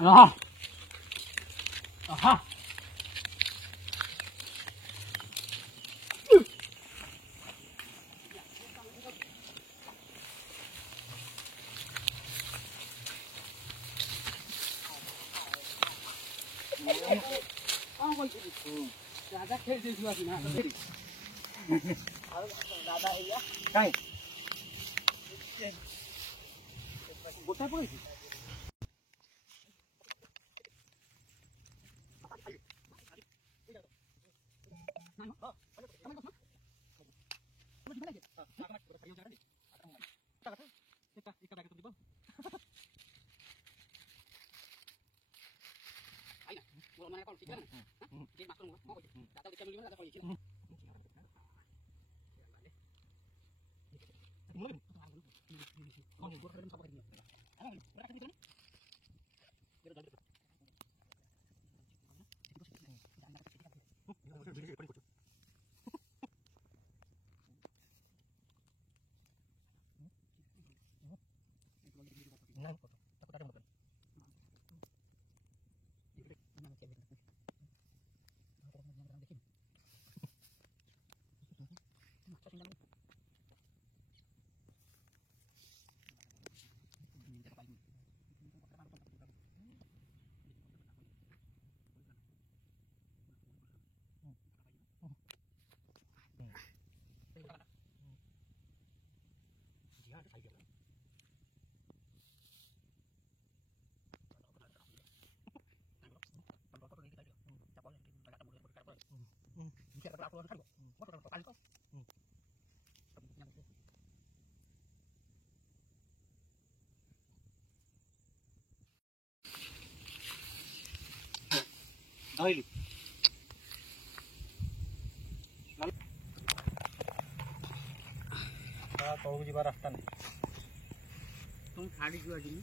हाँ हाँ दादा खेल दे दिया ना दादा या काई गोटा पड़ी mana kalau tiga kan? Jadi masuk mau aja. Data kita dulu ada polisi. Ahí. कौन जी बार रास्ता नहीं तुम खाड़ी क्यों आज नहीं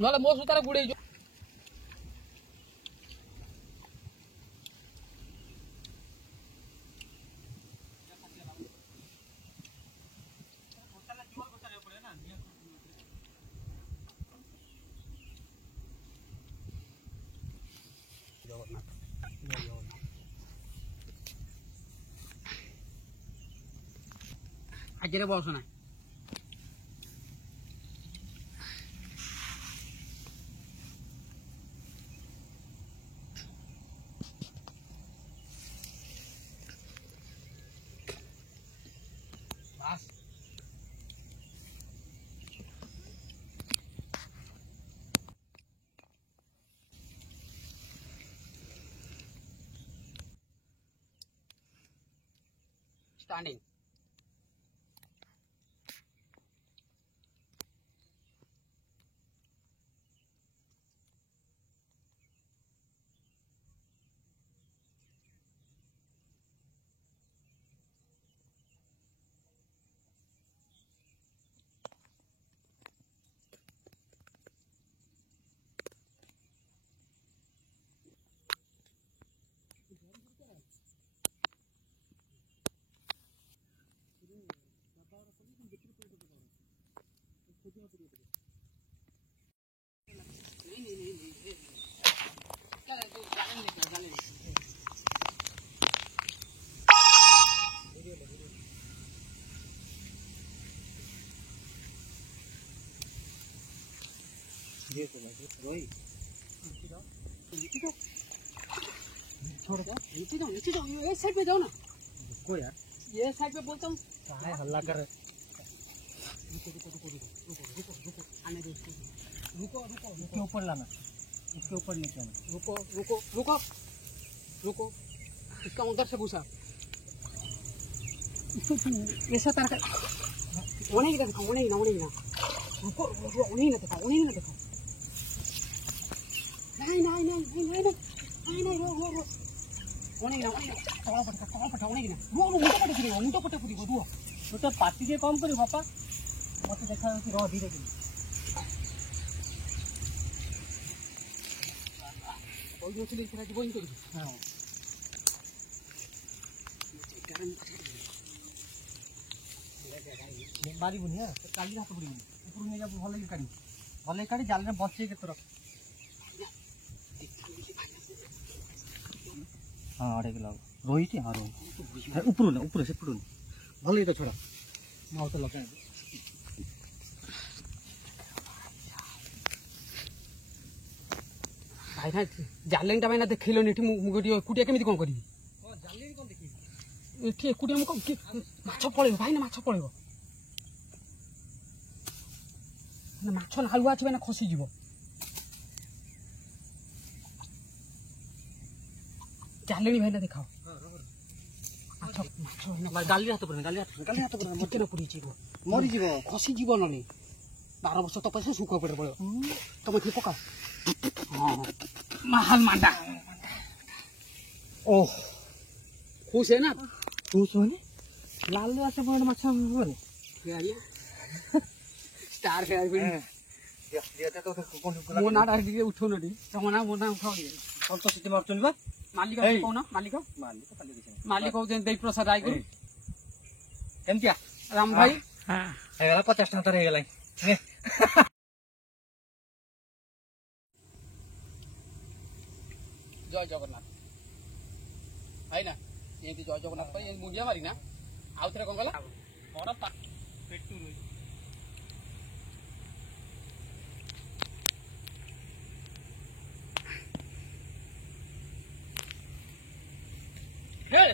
नले मो सुतारे गुड़े जो आजरे बस ना standing ये तो रोई छोड़ दो नीचे जाओ ये साइड पे जाओ ना रुको यार ये साइड पे बोलता हूँ कहाँ हल्ला कर रुको आने दो रुको ऊपर लाना इसके ऊपर नीचे आना। रुको रुको रुको रुको, इसका अंदर से घुसा, इसको ऐसा तरह उन्हें ना दिखा, उन्हें ना रुको रुको, उन्हें ना दिखा, नहीं नहीं नहीं नहीं नहीं नहीं नहीं रो उन्हें ना तवा पटा उन्हें ना रो मुंडा पटे फुटी रो तो पार्टी के कम करी बापा मत देखा कि रो धीरे धीरे ওই মছলি খেলা জীবন করি। হ্যাঁ বাড়ি বুনি হ্যাঁ কালি হাত পড়ি উপর নিয়ে যাব ভালো কাটি জালরে বসিয়ে কে তোর। हाँ अड़े किलो रोहित हाँ रोहित ऊपर से पड़ो भल तो छोड़ा माओ तो लगा भाई ना जालेन भाई ना देख लो नीति मुगटी एकुटिया केमी कौन करी एकुटिया माछ पड़े भाई ना माछ पड़े माछ नालुआ अच्छे ना खसीज जाले भाई ना देखाओ गाली हाथ चिकेन पड़ी मरी जीव खसी जीव ना 12 वर्ष तो पैसा सुख पे पड़ो तुम ये पकाओ। हाँ महल मांडा ओह खुश है ना खुश हो लाल आसे बड़ माछ होने स्टार खेल मोना डायरेक्ट उठो ना मोना उठाओ संतोष मार चलबा मालिक कौन मालिक मालिक देव प्रसाद राय गुरु केमतिया राम भाई हां 50 टका रह गेलै जय जगन्नाथ भाई ना ये जय जगन्नाथ भाई मुंडिया मारी ना आउ थरे कोन गला बड़ पेटू रोई हे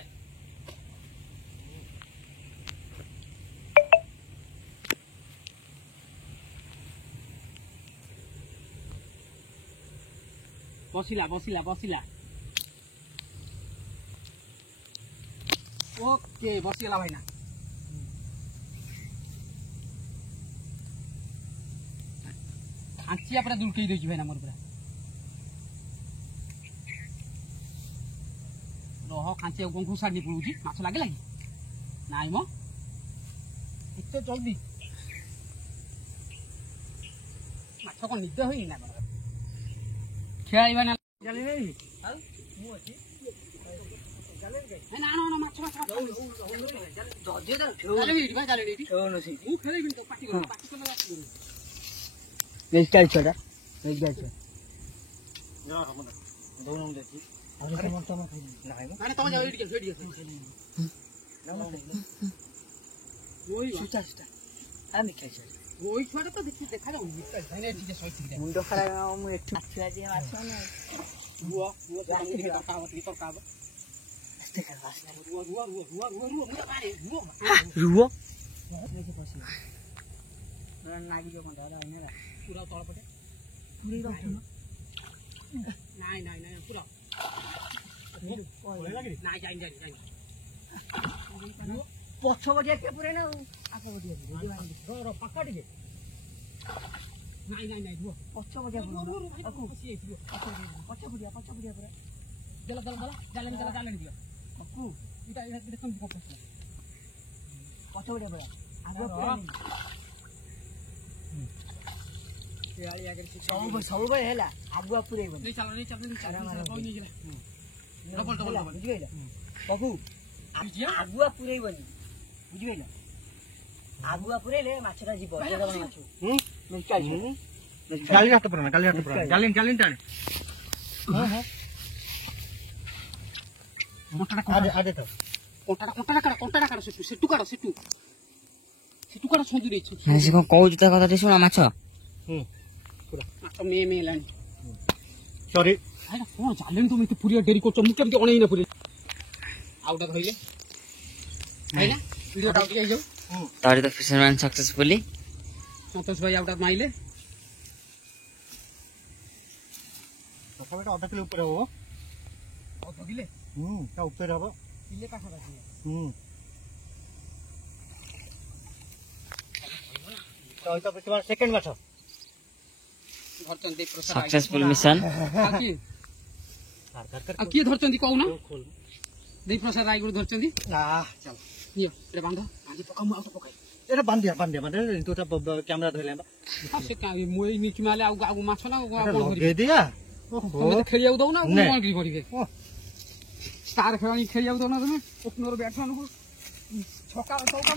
बसिला ओके बसिला भाई ना खांचिया पूरा दूर कई देछि भाई ना मोर पूरा रह खांचिया गंगू साड़ी पड़ुची माछ लागे लागी नाई मो एते जल्दी माछ कोन निद होई ना खेलाइबा ना जाले रे हां मु अछि जाले रे ना ना ना माछ दजे दा जाले रे कोन सी मु खेलै बिन तो पार्टी कर ये स्टाइल छोड़ा ये स्टाइल छोड़ा ना हम दोनों देखी अरे कौन तो मत नहीं माने तो जाओ इडी ना ना वही सुचा आमी खाइ छ वही छोड़ा तो देखा जाऊ भने ठीक है सही मुंडो खरा मु एक छुआ जे माछ न रुआ कावती तो काव अस्ते कर वासना रुआ मुंडा मारे रुआ देखि पसी रन लागि जो कोन दादा हैन पूरा तळ पटे पूरी रह नहीं पूरा नहीं जाइन पछ बडिया के पुरै न आको बडिया रो पकड़ के नहीं रुआ पछ बडिया आको पछ बडिया पुरा जला जाले दियो आको इटा देखम को पछ बडिया पुरा आगो सब हेला आगुआ पुरै नहीं चल कोई नहीं डबल बुझिगैला बाबू आगुआ पुरै बनी बुझिगैला आगुआ पुरै ले माछरा जीव जगह माछ नहीं चाइ गाली हाथ पर गाली टाणे हां मोटा आदे तो कोंटा काट सेटू काट छंदु रे से को कहू जता कथा रे सुना माछ पूरा माछ मे लानी सॉरी है ना कौन जालेन तुम इते पूरी डेरी को चमक के ओणे ना पूरी आउट धइले है ना वीडियो आउट के जाऊ तारे तो फिशरमैन सक्सेसफुली संतोष भाई आउट माइले মোটামুটি আধা কিলো উপরে হবো। অত কিলে? তা উপরে হবো। কিলে কাছাকাছি। তো হয়তো তোমার সেকেন্ড মাছ। सक्सेसफुल मिशन किए धरचंदी कहू ना देई प्रसाद राय गुरु धरचंदी ना चल नियो रे बांध आजी पकामु आउ तो पकाई এটা বান্ধিয়া মানে দুটা ক্যামেরা ধরলে आ से का मोई निच माले आउ आउ माछ ना कोन ধরি দে দিয়া তুমি তো খেলিয়াও দাও না কোন কি করিবে স্টার খেলানি খেলিয়াও দাও না তুমি ওপনর ব্যাটসম্যান কো ছকা ছকা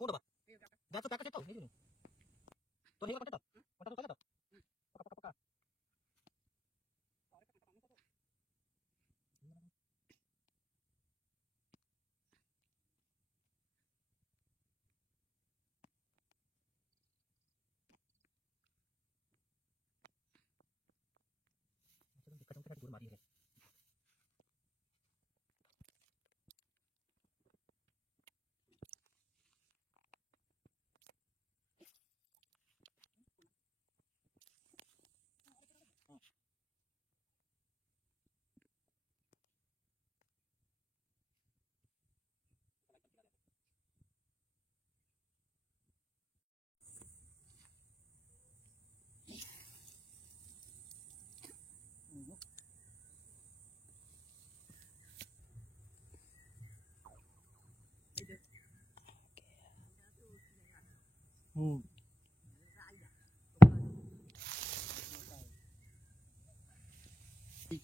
কোনটা যা তো টাকা চাইতো এই জন্য তো হেলা কটা তো কালে তো পকা পকা পকা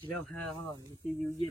Chị đâu ha, chị yêu gì?